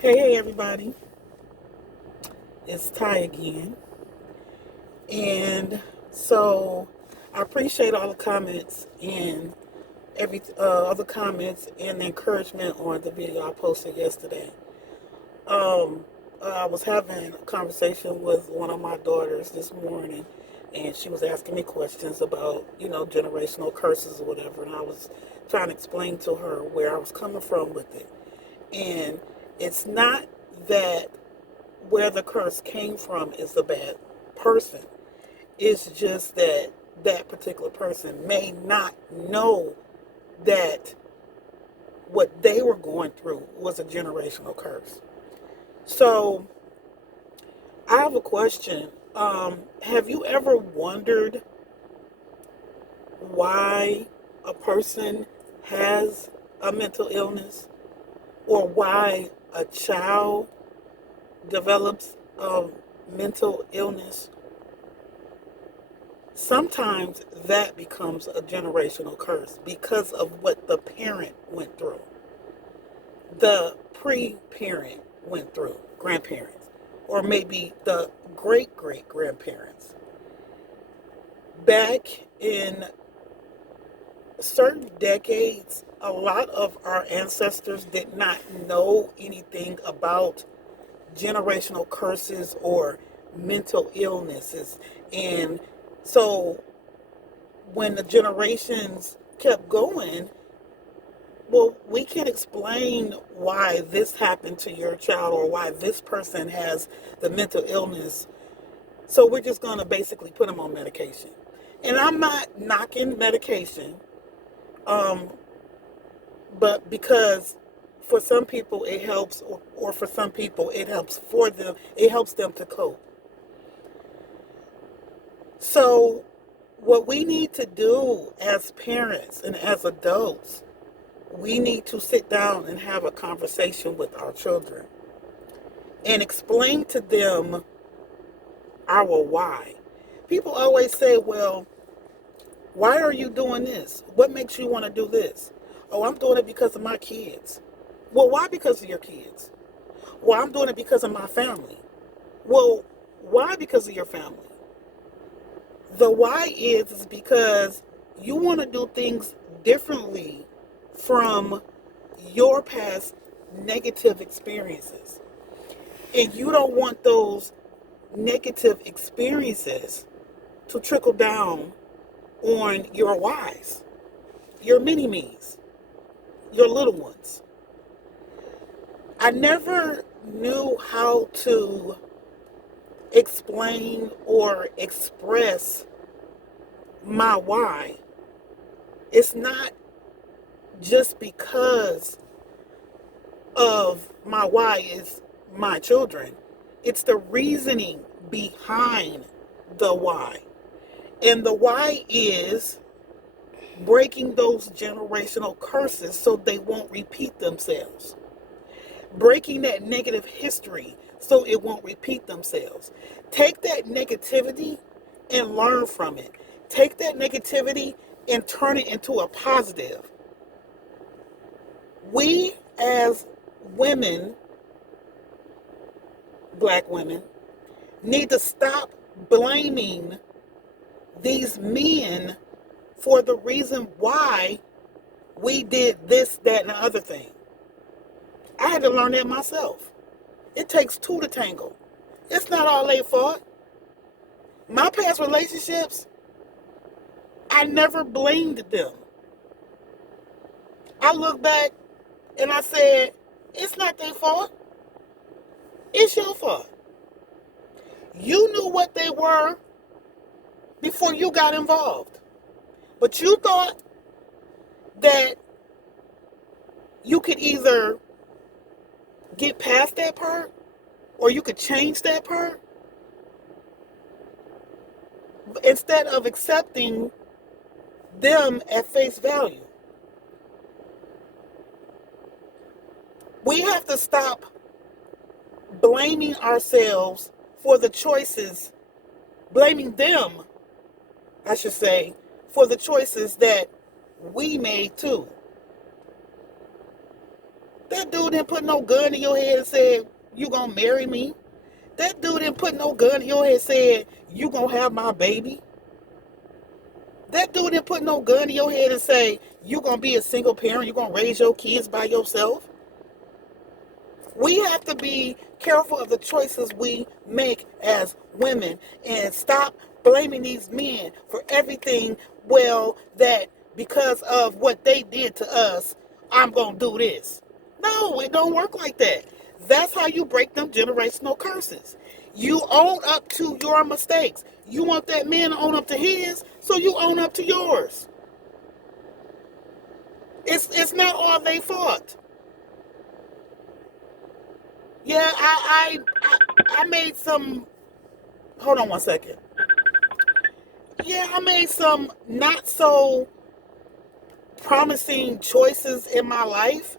Hey everybody, it's Ty again. And so I appreciate all the comments and every other comments and the encouragement on the video I posted yesterday. Um, I was having a conversation with one of my daughters this morning, and she was asking me questions about, generational curses or whatever, and I was trying to explain to her where I was coming from with it. And it's not that where the curse came from is a bad person. It's just that that particular person may not know that what they were going through was a generational curse. So I have a question. Have you ever wondered why a person has a mental illness or why a child develops a mental illness? Sometimes that becomes a generational curse because of what the parent went through, the pre parent went through, grandparents, or maybe the great great grandparents. Back in certain decades, a lot of our ancestors did not know anything about generational curses or mental illnesses. And so when the generations kept going, well, we can explain why this happened to your child or why this person has the mental illness. So we're just going to basically put them on medication. And I'm not knocking medication, um, but because for some people it helps, or for some people it helps for them, it helps them to cope. So what we need to do as parents and as adults, we need to sit down and have a conversation with our children and explain to them our why. People always say, well, why are you doing this? What makes you want to do this? Oh, I'm doing it because of my kids. Well, why because of your kids? Well, I'm doing it because of my family. Well, why because of your family? The why is because you want to do things differently from your past negative experiences. And you don't want those negative experiences to trickle down on your whys, your mini me's, your little ones. I never knew how to explain or express my why. It's not just because of my why is my children. It's the reasoning behind the why. And the why is breaking those generational curses so they won't repeat themselves. Breaking that negative history so it won't repeat themselves. Take that negativity and learn from it. Take that negativity and turn it into a positive. We as women, black women, need to stop blaming these men for the reason why we did this, that, and the other thing. I had to learn that myself. It takes two to tangle. It's not all their fault. My past relationships, I never blamed them. I look back and I said, it's not their fault. It's your fault. You knew what they were before you got involved. But you thought that you could either get past that part or you could change that part instead of accepting them at face value. We have to stop blaming ourselves for the choices, blaming them, I should say, for the choices that we made too. That dude didn't put no gun in your head and said, you gonna marry me. That dude didn't put no gun in your head and said, you gonna have my baby. That dude didn't put no gun in your head and say, you gonna be a single parent, you gonna raise your kids by yourself. We have to be careful of the choices we make as women and stop blaming these men for everything. Well, that because of what they did to us, I'm going to do this. No, it don't work like that. That's how you break them generational curses. You own up to your mistakes. You want that man to own up to his, so you own up to yours. It's not all they fault. Yeah, I made some. Hold on one second. Yeah, I made some not so promising choices in my life,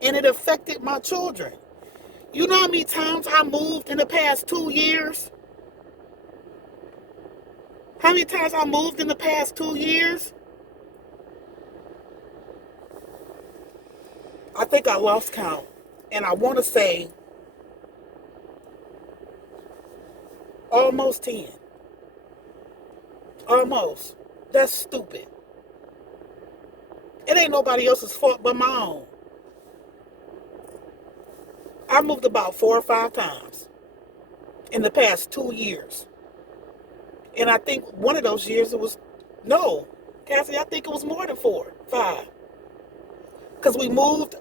and it affected my children. You know how many times I moved in the past 2 years? How many times I moved in the past 2 years? I think I lost count. And I want to say almost 10. Almost. That's stupid. It ain't nobody else's fault but my own. I moved about 4 or 5 times in the past 2 years. And I think one of those years it was, no, Cassie, I think it was more than 4, 5. Because we moved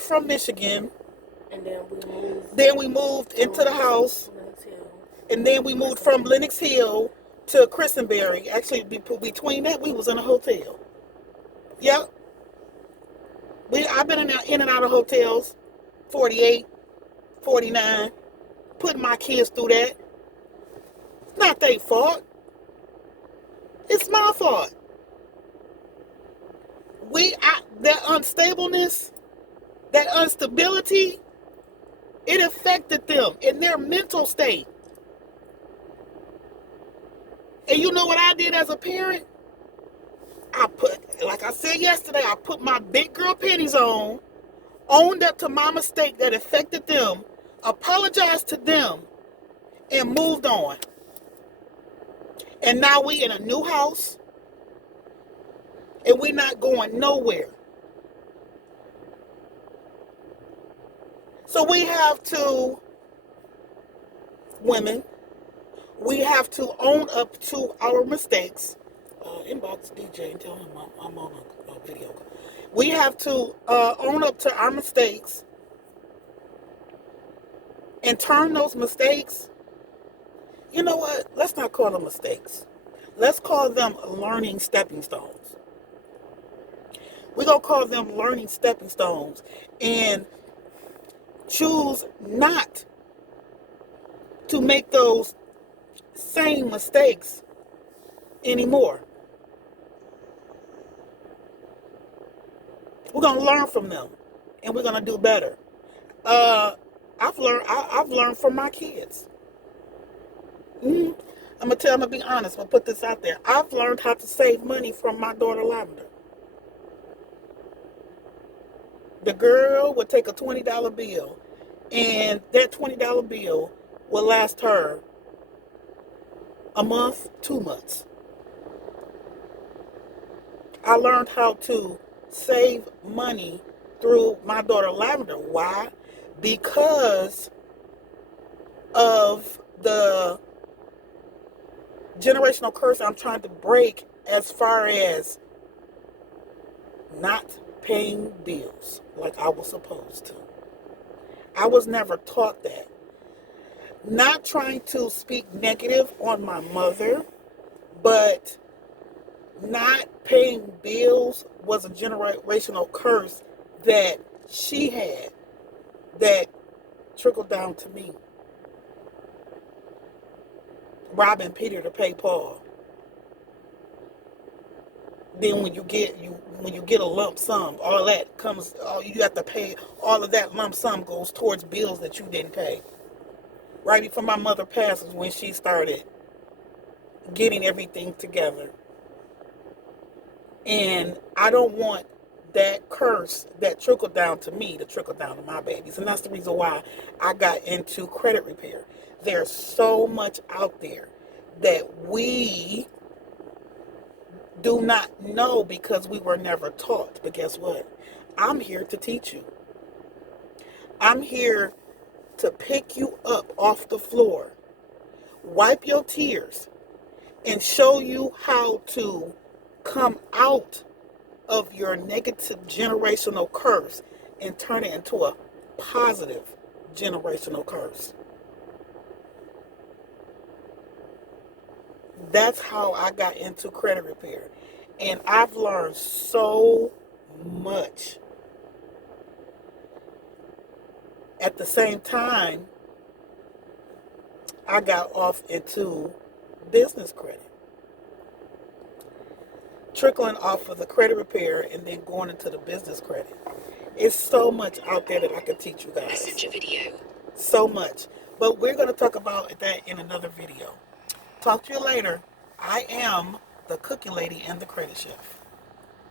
from Michigan. And then we moved into the house. And then we moved from Lenox Hill to Christenberry. Actually, between that, we was in a hotel. Yep. I've been in and out of hotels, 48, 49, putting my kids through that. It's not their fault. It's my fault. That unstableness, that instability, it affected them in their mental state. And you know what I did as a parent? Like I said yesterday, I put my big girl panties on, owned up to my mistake that affected them, apologized to them, and moved on. And now we in a new house, and we're not going nowhere. So we have to, women, we have to own up to our mistakes. Inbox DJ and tell him I'm on a video. We have to own up to our mistakes and turn those mistakes. You know what? Let's not call them mistakes. Let's call them learning stepping stones. We're going to call them learning stepping stones and choose not to make those same mistakes anymore. We're going to learn from them and we're going to do better. I've learned from my kids. I'm gonna be honest. I'm gonna put this out there. I've learned how to save money from my daughter Lavender. The girl would take a $20 bill, and that $20 bill will last her a month, 2 months. I learned how to save money through my daughter Lavender. Why? Because of the generational curse I'm trying to break as far as not paying bills like I was supposed to. I was never taught that. Not trying to speak negative on my mother, but not paying bills was a generational curse that she had that trickled down to me. Robbing Peter to pay Paul. Then when you get a lump sum, all that comes. You have to pay. All of that lump sum goes towards bills that you didn't pay. Right before my mother passed was when she started getting everything together. And I don't want that curse that trickled down to me to trickle down to my babies. And that's the reason why I got into credit repair. There's so much out there that we do not know because we were never taught. But guess what? I'm here to teach you. I'm here to pick you up off the floor, wipe your tears, and show you how to come out of your negative generational curse and turn it into a positive generational curse. That's how I got into credit repair. And I've learned so much. At the same time, I got off into business credit. Trickling off of the credit repair and then going into the business credit. It's so much out there that I can teach you guys. Messenger video. So much. But we're going to talk about that in another video. Talk to you later. I am the cooking lady and the credit chef.